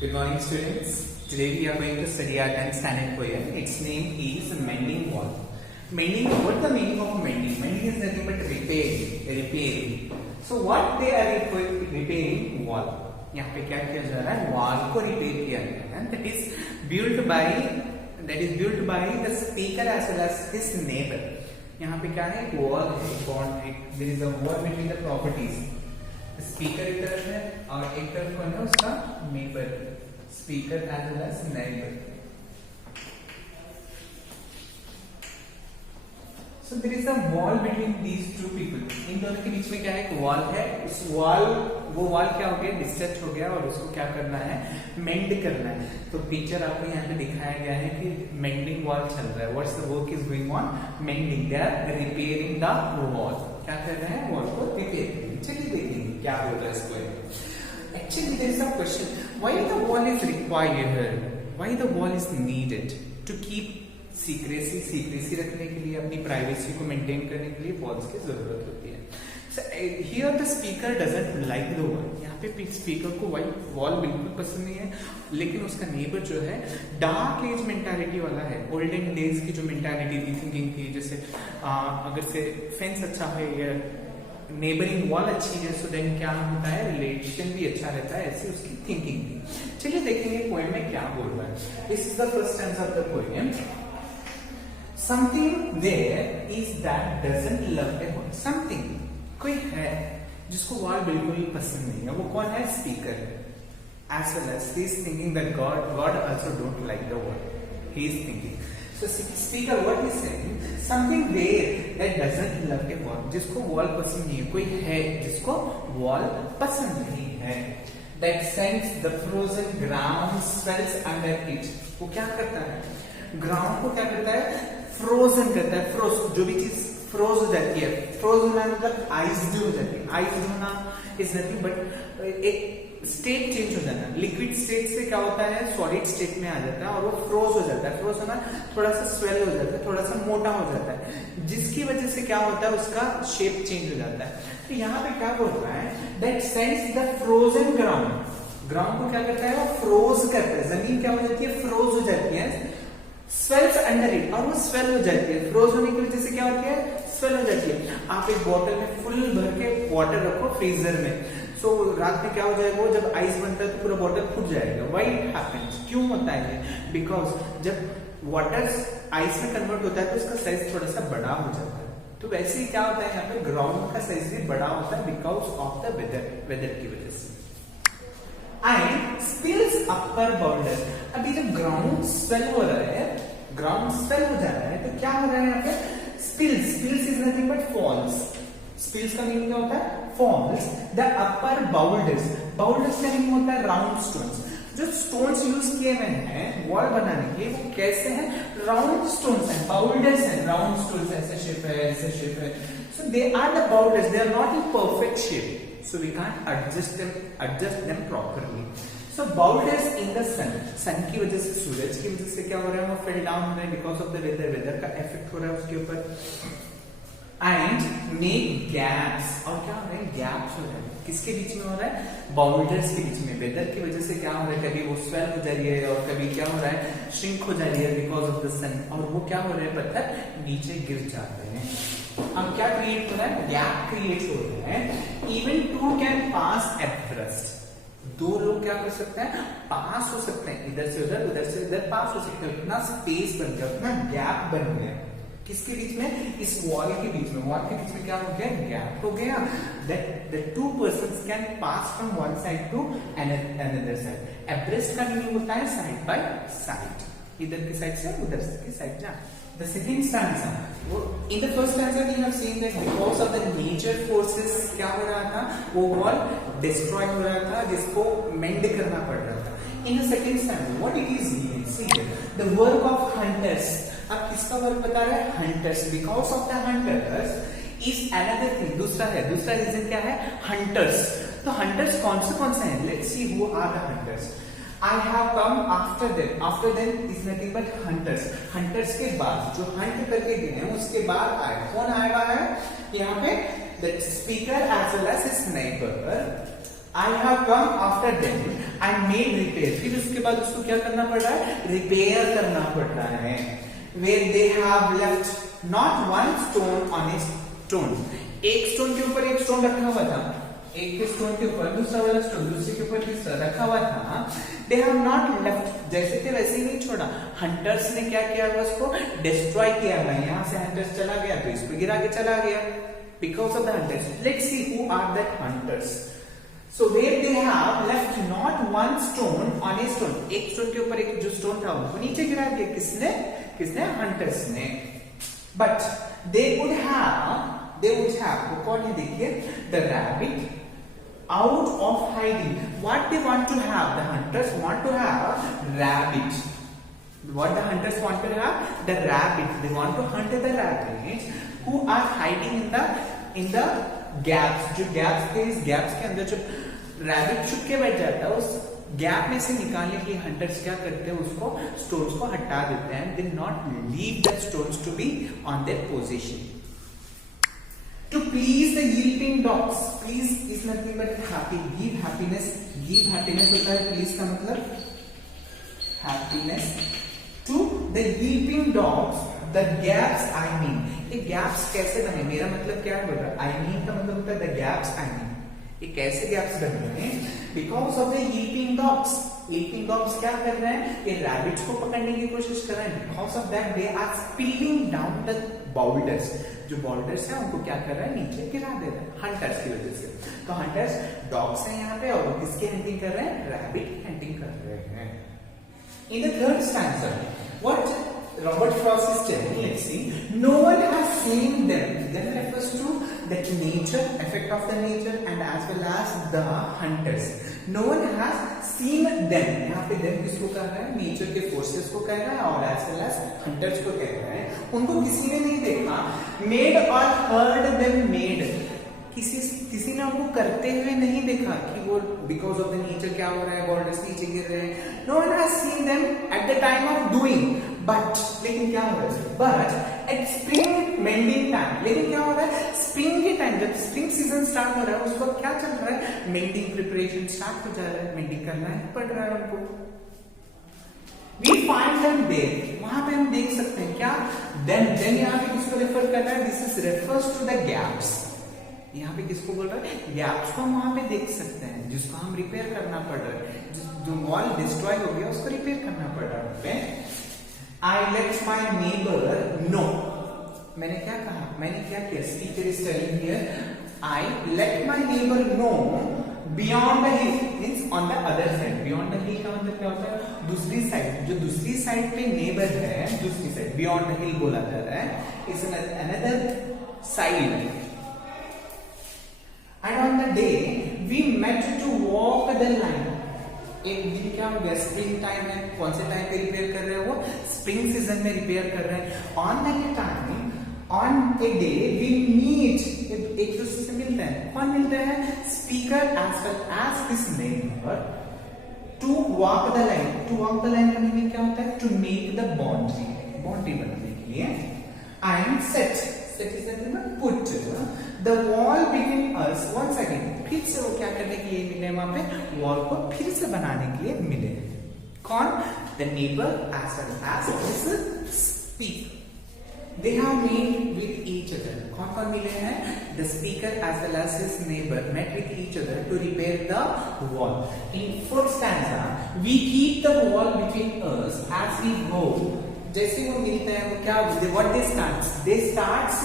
Good morning, students. Today we are going to study our 10th standard poem. Its name is Mending Wall. Mending, what the meaning of mending? Mending is nothing but repairing. So what they are repairing? Wall. यहाँ पे क्या किया जा रहा है? Wall को repair किया गया है. And that is built by the speaker as well as his neighbor. यहाँ पे क्या है? Wall है, bond है. There is a wall between the properties. Speaker एक तरफ है और एक तरफ कौन है? उसका neighbour. Speaker as well as neighbour. So there is a wall between these two people. इन दोनों के बीच में क्या है? एक वॉल है. उस वो वॉल क्या हो गया? डिस्ट्रक्ट हो गया और उसको क्या करना है? मेंड करना है. तो पिक्चर आपको यहाँ पे दिखाया गया है कि मेंडिंग वॉल चल रहा है. What's the work is going on? Mending. They are repairing the wall. क्या कर रहे हैं? वॉल को रिपेयर. चलिए देखेंगे क्या बोल रहा है इस poem. Actually, there is a question. Why the wall is required? Why the wall is needed? To keep secrecy रखने के लिए, अपनी प्राइवेसी को मेंटेन करने के लिए वॉल्स की जरूरत होती है. So here the speaker doesn't like the wall. यहाँ पे स्पीकर को वॉल बिल्कुल पसंद नहीं है, लेकिन उसका नेबर जो है डार्क एज मेंटालिटी वाला है. ओल्डन डेज की जो मेंटालिटी थी, थिंकिंग थी, जैसे अगर से फेंस अच्छा है या नेबरिंग वॉल अच्छी है, सो देन क्या होता है? रिलेशन भी अच्छा रहता है. ऐसी उसकी थिंकिंग थी. चलिए देखेंगे पोएम में क्या बोल रहा है. This is the first stanza of the poem. Something there is that doesn't love a wall. Something, कोई है जिसको वॉल बिल्कुल पसंद नहीं है. वो कौन है? Speaker. As well as he is thinking that God also don't like the wall. He is thinking. So speaker what is saying? Something there that doesn't love a wall. जिसको वॉल पसंद नहीं है. कोई है जिसको वॉल पसंद नहीं है. That sends the frozen ground swells under it. वो क्या करता है? ग्राउंड को क्या करता है? फ्रोजन करता है. फ्रोज, जो भी चीज फ्रोज हो जाती है. फ्रोज होना मतलब आइस्ड हो जाती है. आइस्ड होना इज नथिंग बट एक स्टेट चेंज हो जाता है. लिक्विड स्टेट से क्या होता है? सॉलिड स्टेट में आ जाता है और वो फ्रोज हो जाता है. फ्रोज होना थोड़ा सा स्वेल हो जाता है, थोड़ा सा मोटा हो जाता है, जिसकी वजह से क्या होता है? उसका शेप चेंज हो जाता है. तो यहाँ पे क्या बोल रहा है? That sense the frozen ground. Ground को क्या करता है? वो फ्रोज करता है. जमीन क्या हो जाती है? फ्रोज हो जाती है. स्वेल्स अंडर इट, और वो स्वेल हो जाती है. फ्रोज होने की वजह से क्या होती है? स्वेल हो जाती है. आप एक बोतल में फुल भर के वाटर रखो फ्रीजर में, सो रात में क्या हो जाएगा? वो जब आइस बनता है तो पूरा बॉटल फूट जाएगा. Why it happens? क्यों होता है? बिकॉज जब वाटर आइस में कन्वर्ट होता है तो उसका साइज थोड़ा सा बड़ा हो जाता है. तो वैसे ही क्या होता है? यहाँ पे ग्राउंड का साइज भी बड़ा होता है बिकॉज ऑफ द वेदर की वजह से. एंड स्पिल्स अपर बाउंडर. अभी जब ग्राउंड स्वेल हो रहा है, ग्राउंड स्वेल हो जा रहा है, तो क्या हो रहा है यहाँ पे? Spills is nothing but falls. Spills का मीनिंग क्या होता है? Falls the upper boulders. Boulders का मीनिंग होता है राउंड स्टोन्स. जो स्टोन्स यूज किए गए हैं वॉल बनाने के, वो कैसे हैं? राउंड स्टोन्स हैं, बाउल्डर्स हैं. राउंड स्टोन्स ऐसे शेप है, ऐसे शेप है. So they are the boulders. They are not in perfect shape, so we can't adjust them properly. So boulders in the sun की वजह से, सूरज की वजह से क्या हो रहा है? वो फेल डाउन हो रहा है बिकॉज ऑफ द वेदर का इफेक्ट हो रहा है उसके ऊपर. And make gaps. और क्या हो रहा है? गैप्स हो रहा है. किसके बीच में हो रहा है? बाउल्डर्स के बीच में. वेदर की वजह से क्या हो रहा है? कभी वो स्वेल हो जा रही है और कभी क्या हो रहा है? श्रिंक हो जा रही है बिकॉज ऑफ द सन. और वो क्या हो रहा है? पत्थर नीचे गिर जाते हैं. अब क्या क्रिएट हो रहा है? गैप क्रिएट हो रहा है. Even two can pass abreast. दो लोग क्या कर सकते हैं? पास हो सकते हैं. इधर से उधर पास हो सकते हैं. इतना स्पेस बन गया, इतना गैप बन गया. किसके बीच में? इस वॉल के बीच में. वॉल के बीच में क्या हो गया? गैप हो गया. That the two persons can pass from one side to another side. Abreast का मीनिंग होता है साइड बाय साइड. इधर की साइड से उधर की साइड जा. The second stanza. In the first stanza we have seen that because of the nature forces क्या हो रहा था? वो wall destroy हो रहा था, जिसको mend करना पड़ रहा था. In the second stanza, what it is meaning? See the work of hunters. अब किसका वर्क बता रहा है? Hunters. Because of the hunters is another thing. दूसरा रीजन क्या है? Hunters. तो hunters कौन से हैं? Let's see who are the hunters. I have come after them. After them is nothing but hunters. Hunters के बाद जो hunt करके गए हैं उसके बाद आए. कौन आया है? यहाँ पे the speaker as well as his neighbor. I have come after them and made repair. फिर उसके बाद उसको क्या करना पड़ रहा है? रिपेयर करना पड़ रहा है. Where they have left not one stone on a stone. एक स्टोन के ऊपर एक स्टोन रखा हुआ था, एक के स्टोन के ऊपर दूसरा वाला स्टोन, दूसरे के ऊपर तीसरा रखा हुआ था. They have not left, जैसे थे वैसे ही नहीं छोड़ा. हंटर्स ने क्या किया हुआ? उसको डिस्ट्रॉय किया हुआ. यहाँ से हंटर्स चला गया तो इसको गिरा के चला गया. Because of the hunters. Let's see who are that hunters. So where they have left not one stone on a stone. एक स्टोन के ऊपर एक जो स्टोन था उनको नीचे गिरा दिया. किसने? किसने? हंटर्स ने. But they would have वो कौन है? देखिए, the rabbit out of hiding. What they want to have? The hunters want to have rabbit. What the hunters want to have? The rabbit. They want to hunt the rabbits who are hiding in the gaps. जो gaps थे, इस gaps के अंदर जो rabbit छुप के बैठ जाता है, उस गैप में से निकालने के लिए हंटर्स क्या करते हैं? उसको स्टोन्स को हटा देते हैं. They not leave the stones to be on their position. To please the yelping dogs. Please is nothing but happy. Give happiness. Give happiness होता है प्लीज का मतलब happiness. To the yelping dogs the gaps I mean. ये gaps कैसे बने? मेरा मतलब क्या बोल रहा है? आई मीन का मतलब होता है द गैप्स आई मीन. ये कैसे गैप्स बन रहे हैं? Because of the eating dogs. Eating dogs क्या कर रहे हैं? ये रैबिट्स को पकड़ने की कोशिश कर रहे हैं. Because of that they are spilling down the boulders. जो बाउल्डर्स है उनको क्या कर रहा है? नीचे गिरा दे रहा है हंटर्स की वजह से. तो हंटर्स डॉग्स हैं यहाँ पे और वो किसकी हंटिंग कर रहे हैं? रैबिट की हंटिंग कर रहे हैं. In the third stanza what Robert Frost is telling, let's see, no one has seen them. That refers to the nature, effect of the nature, and as well as the hunters. No one has seen them. यहाँ पे them किसको कह रहा है? Nature के forces को कह रहा है और as well as hunters को कह रहा है. उनको किसी ने नहीं देखा. Made or heard them made. किसी ने उनको करते हुए नहीं देखा कि वो बिकॉज ऑफ द नेचर क्या हो रहा है? बॉर्डर्स नीचे गिर रहे हैं. No one has seen them at the time of doing. But लेकिन क्या हो रहा है? But at spring mending time. लेकिन क्या हो रहा है? स्प्रिंग के टाइम, जब स्प्रिंग सीजन स्टार्ट हो रहा है, उस वक्त क्या चल रहा है? मेंडिंग प्रिपरेशन स्टार्ट हो जा रहा है. मेंडिंग करना ही पड़ रहा है उनको. We find them there. वहां पे हम देख सकते हैं क्या? Then यहाँ पे किसको रेफर कर रहा है? This is refers to the gaps. यहाँ पे किसको बोल रहा है? गैप्स को हम वहां पे देख सकते हैं जिसको हम रिपेयर करना पड़ रहा है. जो वॉल डिस्ट्रॉय हो गया उसको रिपेयर करना पड़ रहा है. I let my neighbour know. मैंने क्या कहा? मैंने क्या किया? Speaker is telling here I let my neighbour know beyond the hill. Means on the other side. Beyond the hill का मतलब क्या होता है? दूसरी साइड. जो दूसरी साइड पे नेबर है, दूसरी साइड बियॉन्ड द हिल बोला जा रहा है. Is another side. And on the day we met to walk the line. एक दिन क्या हो गया? स्प्रिंग टाइम है. कौन से टाइम पे रिपेयर कर रहे हैं? वो स्प्रिंग सीजन में रिपेयर कर रहे हैं. On that time, on a day we meet. एक दूसरे से मिलते हैं. कौन मिलते हैं? Speaker as well as this neighbour to walk the line. To walk the line का मीनिंग क्या होता है? To make the boundary. Boundary बनाने के लिए. And set. Set is nothing but put the wall between us once again. फिर से वो क्या करने के लिए मिले? वहां पे वॉल को फिर से बनाने के लिए मिले. कौन? The neighbor as well as his speaker. They have met with each other. कौन कौन मिले हैं? The speaker as well as his neighbor met with each other to repair the wall. In fourth stanza, we keep the wall between us as we go. जैसे वो मिलते हैं वो क्या बोलते हैं? What they starts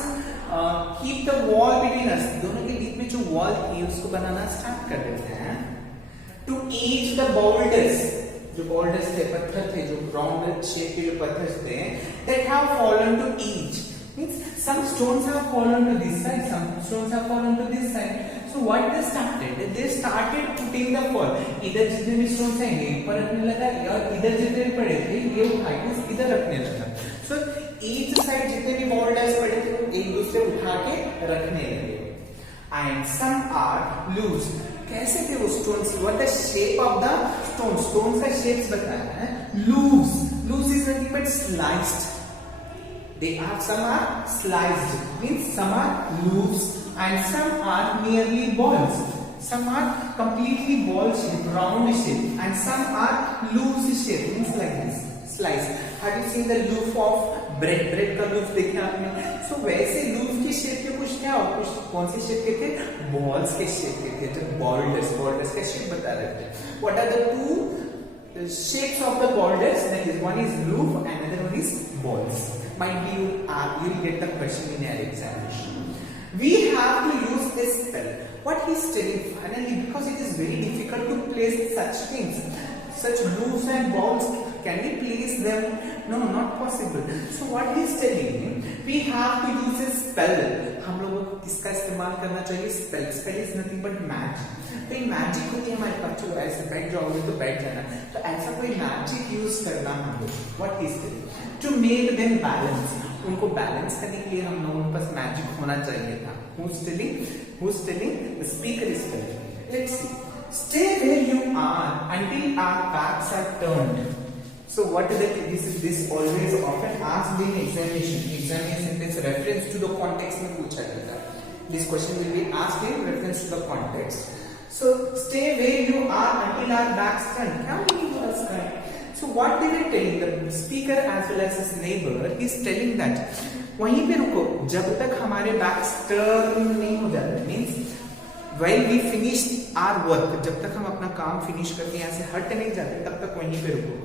keep the wall between us. दोनों के बीच में जो वॉल थी उसको बनाना स्टार्ट कर देते हैं. To edge the boulders. जो boulders थे, पत्थर थे, जो राउंड शेप के जो पत्थर थे, that have fallen to each. Means some stones have fallen to this side, some stones have fallen to this side. So what they started? They started putting the fall. इधर जितने भी stones हैं ये ऊपर रखने लगा और इधर जितने भी पड़े थे ये उठा के इधर रखने लगा. So each side जितने भी boulders पड़े थे एक दूसरे उठा के रखने लगे. And some are loose. कैसे थे वो stones? What the shape of the stones? Stones का shapes बताया है. Loose. Loose is nothing but sliced. They are some are sliced. Means some are loose and some are merely balls. some are completely ball shape, round shape, and some are loose shape, means like this slice. Have you seen the loaf of bread? Bread का loaf देखे आपने? So वैसे loaf की shape के कुछ क्या और कुछ कौन सी shape के थे? Balls के shape के थे. जब boulders का shape बता रहे थे. What are the two shapes of the boulders? That is, one is loaf and another one is balls. Might be you'll get the question in your examination. We have to use a spell. What he is telling finally, because it is very difficult to place such things, such loaves and balls. Can we place them? No, not possible. So what he is telling, we have to use a spell. हम लोगों को किसका इस्तेमाल करना चाहिए? Spell. Spell is nothing but magic. कोई magic होती है हमारे पास, चलो ऐसे बैठ जाओगे तो बैठ जाना, तो ऐसा कोई मैजिक यूज करना हम लोग. What is it? To make them balance. उनको बैलेंस करने के लिए हम लोगों के पास मैजिक होना चाहिए था. Who's telling? The speaker is telling. Let's see. Stay where you are until our backs are turned. So what is it? This always often asked in examination. Examination is reference to the context में पूछा जाता है. This question will be asked in reference to the context. So stay where you are until our backs turned. क्या meaning was that? So what they were telling, the speaker as well as his neighbor is telling that वहीं पे रुको जब तक हमारे backs turn नहीं हो जाते. Means while we finish our work, जब तक हम अपना काम फिनिश करके यहाँ से हट नहीं जाते तब तक वहीं पे रुको.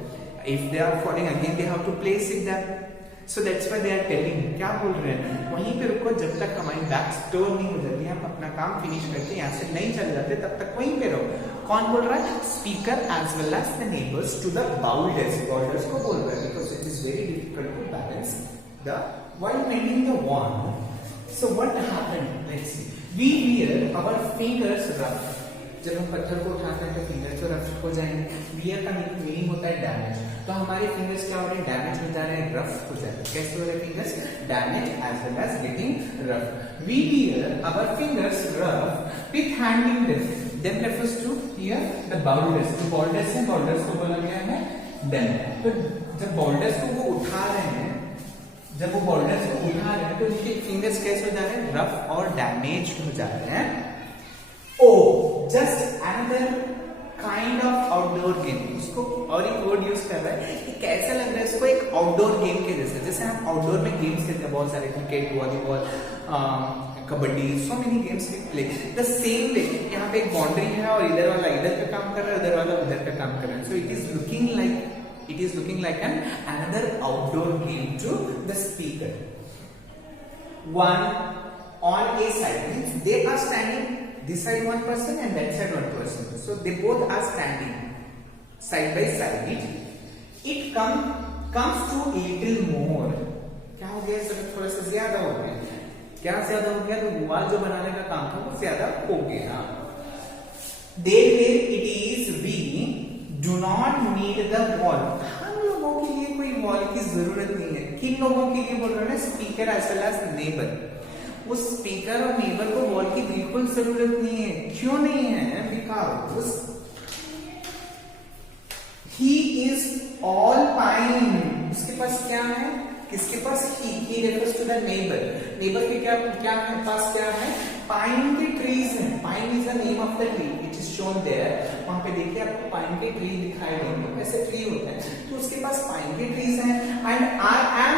If they are falling again, they have to place it there. So that's why they are telling. क्या बोल रहे हैं? वहीं पे रुको जब तक हमारी बैक्स टर्न नहीं हो जाती, हम अपना काम फिनिश करके यहाँ से नहीं चल जाते तब तक वहीं पे रहो. कौन बोल रहा है? Speaker as well as the neighbors to the boulders. Boulders को बोल रहा है because it is very difficult to balance the while mending the wall. So what happened? Let's see. We wear our fingers rough. जब हम पत्थर को उठाते हैं तो फिंगर्स तो रफ हो जाएंगे. वियर का मीनिंग होता है डैमेज. तो हमारे फिंगर्स क्या हो रहे हैं? डैमेज हो जा रहे हैं, रफ हो जा रहे हैं. कैसे हो रहे हैं fingers? Damage as well as getting rough. We wear our fingers rough with handling them. Them refers to here the boulders. तो बाउल्डर्स हैं, बाउल्डर्स को बोला गया है देम. तो जब बाउल्डर्स को वो उठा रहे हैं, जब वो बाउल्डर्स को उठा रहे हैं तो उनके फिंगर्स कैसे हो जा रहे हैं? रफ और डैमेज हो जा रहे हैं. Oh, just another kind of outdoor game. उसको और एक वर्ड यूज कर रहा है कि कैसा लग रहा है इसको एक आउटडोर गेम के जैसे. जैसे हम आउटडोर में गेम्स खेलते हैं बहुत सारे, cricket, volleyball, kabaddi, so many games we play. The same way यहाँ पे एक बाउंड्री है और इधर वाला इधर पे काम कर रहा है, उधर वाला उधर पे काम कर रहा है. So it is looking like an another outdoor game to the speaker. One on a side means they are standing. This side one person and that side one person. So they both are standing side by side. It comes to a little more. क्या हो गया? सब थोड़ा सा ज्यादा हो गया. क्या ज्यादा हो गया? तो वॉल जो बनाने का काम था वो ज्यादा हो गया. There where it is we do not need the wall. हम लोगों के लिए कोई वॉल की जरूरत नहीं है. किन लोगों के लिए बोल रहे हैं? Speaker as well as neighbour. उस स्पीकर और नेबर को वॉल की बिल्कुल जरूरत नहीं है. क्यों नहीं है? Because he is all pine. उसके पास क्या है? किसके पास? He refers to the neighbour. Neighbour के क्या है? पास क्या है? पाइन के ट्रीज है. Pine is the name of the tree. It is shown there. वहां पे देखिए आपको पाइन के ट्री दिखाई देंगे. ऐसे ट्री होते हैं. तो उसके पास पाइन के ट्रीज हैं. And I am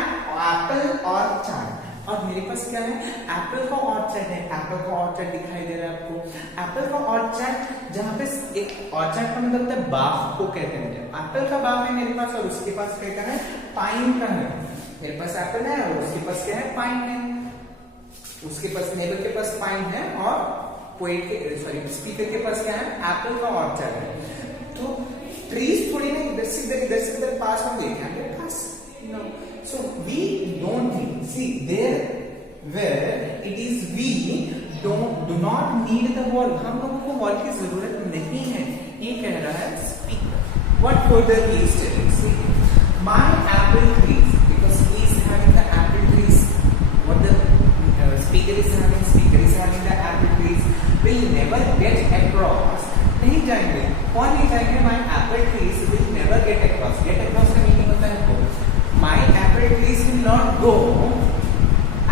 Apple orchard. और मेरे पास क्या है? एप्पल का ऑर्चर्ड है. एप्पल का ऑर्चर्ड दिखाई दे रहा है आपको. एप्पल का ऑर्चर्ड, जहाँ पे एक ऑर्चर्ड का मतलब होता है बाग को कहते हैं. एप्पल का बाग है मेरे पास और उसके पास क्या है? पाइन का है. मेरे पास एप्पल है और उसके पास क्या है? पाइन है. उसके पास नेबर के पास पाइन है और पोएट के स्पीकर के पास क्या है? एप्पल का ऑर्चर्ड है. तो ट्रीज थोड़ी ना इधर से इधर पास होंगे. क्या पास? No. So we don't need. See there where it is we do not need the wall. हम लोगों को वॉल की जरूरत नहीं है. ये कह रहा है speaker. What further he is telling? See, my apple trees, because he is having the apple trees. What the speaker is having? Speaker is having the apple trees. Will never get across. नहीं जाएंगे. कौन नहीं जाएंगे? My apple trees will never get across. Get across का meaning होता है को. My apple trees will not go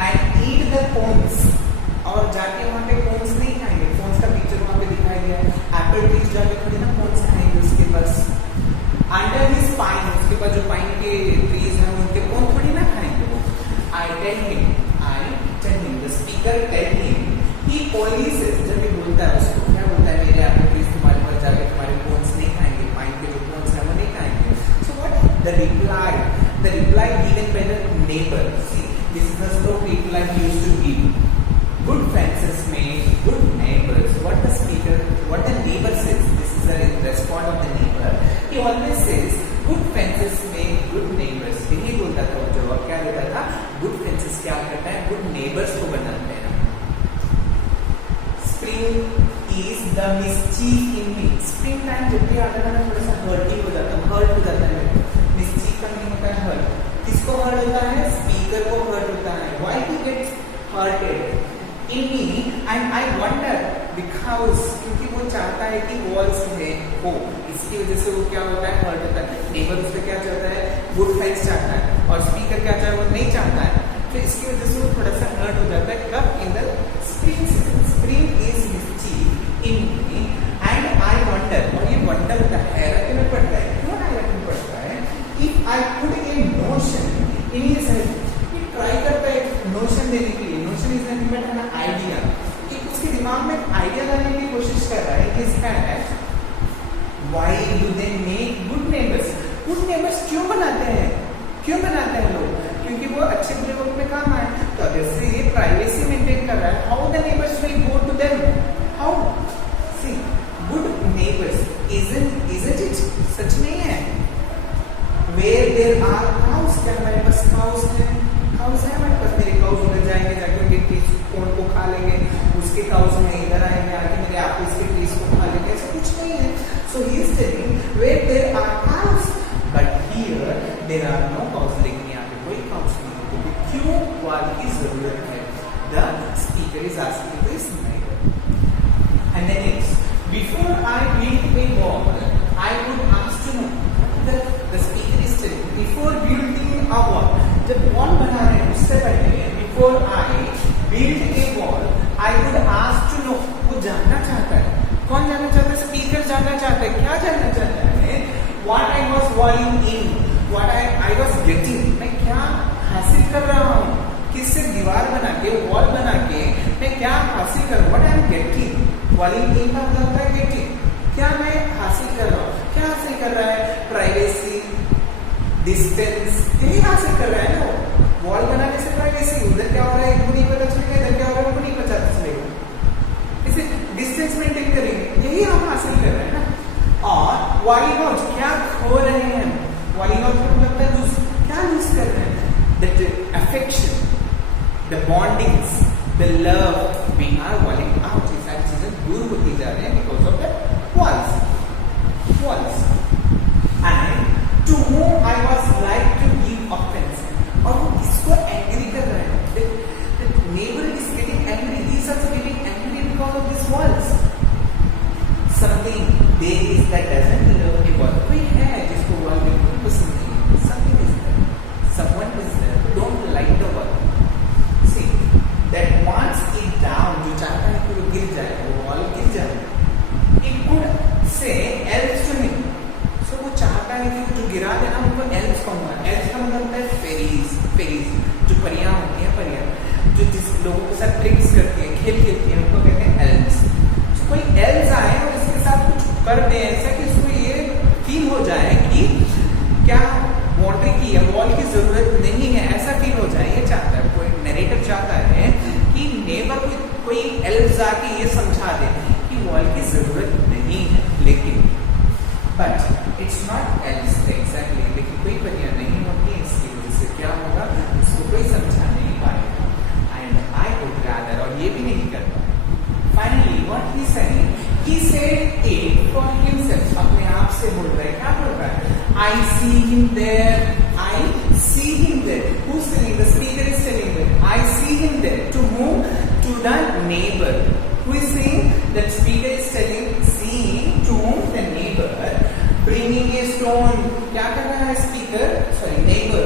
and eat the cones. और जाके वहां पे cones नहीं खाएंगे. cones का पिक्चर वहां पे दिखाई पास जो पाइन के ट्रीज हैं उनके कौन थोड़ी ना खाएंगे वो. I tell him, the speaker tell him, he only says, जब ये बोलता है उसको क्या बोलता है, मेरे एप्पल ट्रीज तुम्हारे पास जाके तुम्हारे बोन्स नहीं खाएंगे, पाइन के जो बोन्स हैं वो नहीं खाएंगे. So what? The reply given by the neighbor. See, this is the story people are used to give. Good fences make good neighbors. What the neighbor says, this is the response of the neighbor. He always says, good fences make good neighbors. यही बोलता था वो जवाब क्या देता था, good fences क्या करता है, good neighbors को बनाते हैं. Spring is the mischief in me. Spring time जब भी आता है ना थोड़ा सा hurt हो जाता है. Mischief का नहीं होता है hurt. किसको hurt होता है? Speaker को hurt होता है. Why he gets hurted? In me, and I wonder because क्योंकि वो चाहता है कि walls है हो, इसकी वजह से वो क्या होता है, hurt होता है. Neighbor उससे क्या चाहता है, good fence चाहता है, और speaker क्या चाहता है, वो नहीं चाहता है. तो इसकी वजह से वो थोड़ा सा hurt हो जाता है. कब? In the spring season. Spring is mischief in me, and I wonder. और ये wonder होता है, हैरत में पड़ता है. क्यों हैरत में पड़ता है? If I put a notion in his head, try करता है नोशन देने के लिए. Notion is nothing but an idea. एक उसके दिमाग में आइडिया लाने की कोशिश कर रहा है. Is that why do they make good neighbours. Good neighbours क्यों बनाते हैं लोग? क्योंकि वो अच्छे बुरे वक्त में काम आए. तो अगर से ये प्राइवेसी मेंटेन कर रहा है, how the neighbours will go to them? How? See, good neighbours isn't it? सच नहीं है. वेयर देयर आर काउस, क्या हमारे पास काउस है? काउस है हमारे पास. मेरे काउस उधर जाएंगे, जाके उनके ट्रीज को खा लेंगे. उसके काउस में इधर आएंगे, आके मेरे एप्पल्स के ट्रीज को खा लेंगे. ऐसा कुछ नहीं है. So he is telling where there are cows, but here there are no cows. लेकिन यहाँ पे कोई काउस नहीं है. तो क्यों वाल की जरूरत है? The speaker is asking this. And then next, before I build a wall I would ask to know. The speaker is telling before building a wall, जब वॉल बना रहे हैं उससे पहले, before I build a wall I would ask to know. वो जानना चाहता है. कौन जानना चाहता है? स्पीकर जानना चाहता है. क्या जानना चाहता है? What I was वॉलिंग in, what I was getting. मैं क्या हासिल कर रहा हूँ? किससे दीवार बना के, वॉल बना के मैं क्या हासिल कर, व्हाट आई एम गेटिंग. वॉलिंग इन का मतलब होता है गेटिंग. क्या मैं हासिल कर रहा हूँ? क्या हासिल कर रहा है? प्राइवेसी, डिस्टेंस, यही हासिल कर रहा है ना. वॉल बनाने से प्राइवेसी, उधर क्या हो रहा है इनको नहीं पता चलेगा, इधर क्या हो रहा है उनको नहीं पता चलेगा. इसे डिस्टेंस मेंटेन करेंगे, यही हम हासिल कर रहे हैं ना. और वाइलिंग आउट, क्या खो रहे हैं? वाइलिंग आउट का मतलब है लूज. क्या लूज कर रहे हैं? That affection, the bondings, the love, we are wailing out. ये सारी चीजें दूर होती जा रही है because of the walls. And to whom I was like to give offense. और वो किसको एंग्री कर रहे हैं? The neighbor is getting angry. He is also getting angry because of these walls. Something there is that doesn't love a wall. कोई है जिसको wall बिल्कुल पसंद नहीं है. Something is there. Someone is there who don't like the wall. See, that wants it down. जो चाहता है कि वो गिर जाए, वो wall गिर जाए. It could say else to him. So वो चाहता है कि जो गिरा देना उनको एल्स कहूंगा. एल्स का मतलब होता है फेरीज, जो परियां होती हैं, परियां जो जिस लोगों के साथ ट्रिक्स करती हैं, खेल खेलती हैं, उनको कहते हैं एल्स. तो कोई एल्स आए और इसके साथ कुछ कर दे ऐसा कि उसको ये फील हो जाए कि क्या बाउंड्री की या वॉल की जरूरत नहीं है, ऐसा फील हो जाए. ये चाहता है, कोई नरेटर चाहता है कि नेबर कोई एल्स आके ये समझा दे कि वॉल की जरूरत नहीं है. लेकिन but it's not else exactly. लेकिन कोई परियां नहीं होती है, इसकी वजह से क्या होगा, उसको कोई समझा नहीं पाएगा. एंड आई वुड रादर, और ये भी नहीं करता. Finally what he said it for himself. अपने आप से बोल रहा है. क्या बोल रहा है? I see him there. Who's telling? The speaker is telling that I see him there. To whom? To the neighbor. Who is saying? That speaker is telling, seeing to whom? The neighbor. Bringing a stone. क्या कर रहा है speaker? Sorry, neighbor.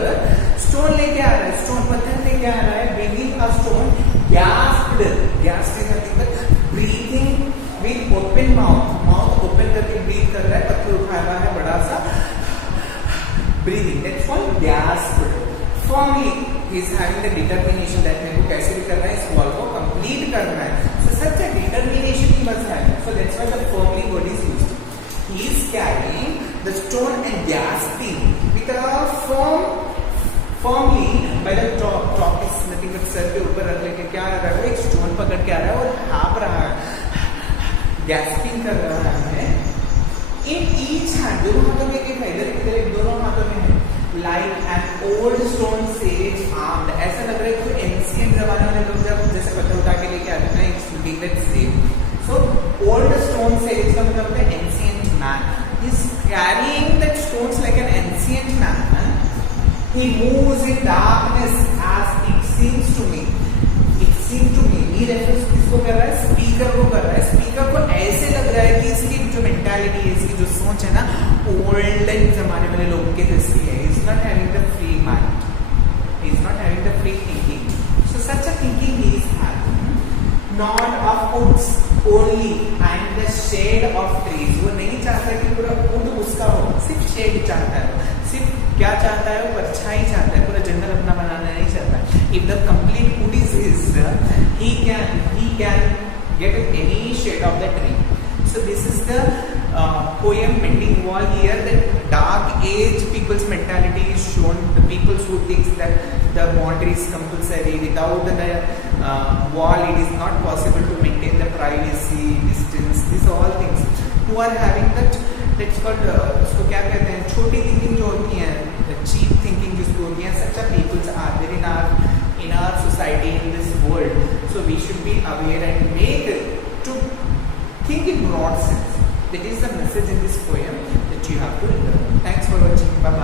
Stone लेके आ रहा है. Stone पत्थर लेके आ रहा है. Bringing a stone. Gasped is nothing but breathing with open mouth. Mouth open करके breathe कर रहा है. पत्थर उठा रहा है बड़ा सा. breathing. That's called gasped. Firmly, he is having the determination that मेरे को कैसे भी करना है, इस wall को complete करना है. So such a determination he must have. So that's why the firmly word is used. He is carrying the stone and gasping with a firmly by the top. Top is nothing but sir के ऊपर रख लेके क्या कर रहा है, वो एक stone पकड़ के आ रहा है और हाँप रहा है, gasping कर रहा है. In each hand, दोनों हाथों में एक है, इधर एक दोनों हाथों में है. Like an old stone sage armed. ऐसा लग रहा है कि एंशिएंट जमाने वाले लोग जब जैसे पत्थर उठा के लेके आते हैं, it's looking like same. So old stone sage का मतलब होता है ancient man. He's carrying that stones like an ancient man. He moves in darkness as it seems to me. It seems to me. ये reference किसको कर रहा है? Speaker को कर रहा है. स्पीकर को ऐसे लग रहा है कि इसकी जो मेंटालिटी है, इसकी जो सोच है ना, ओल्डन जमाने वाले लोगों के जैसी है. He's not having the free mind. He's not having the free thinking. So such a thinking he is having. Not of woods only and the shade of trees. वो नहीं चाहता कि पूरा wood उसका हो, सिर्फ shade चाहता है. सिर्फ क्या चाहता है, वो परछाई चाहता है, पूरा जंगल अपना बनाना नहीं चाहता. If the complete wood is his, he can get any shade of the tree. So this is the poem Mending Wall. Here that dark age people's mentality is shown. The people who thinks that the boundary is compulsory, without the wall it is not possible to maintain the privacy, distance, these all things. Who are having that, that's called उसको क्या कहते हैं, छोटी thinking जो होती है, cheap thinking जिसको होती है, such a peoples are there in our society, in this world. So we should be aware and make to think in broad sense. That is the message in this poem that you have to learn. Thanks for watching. Bye bye.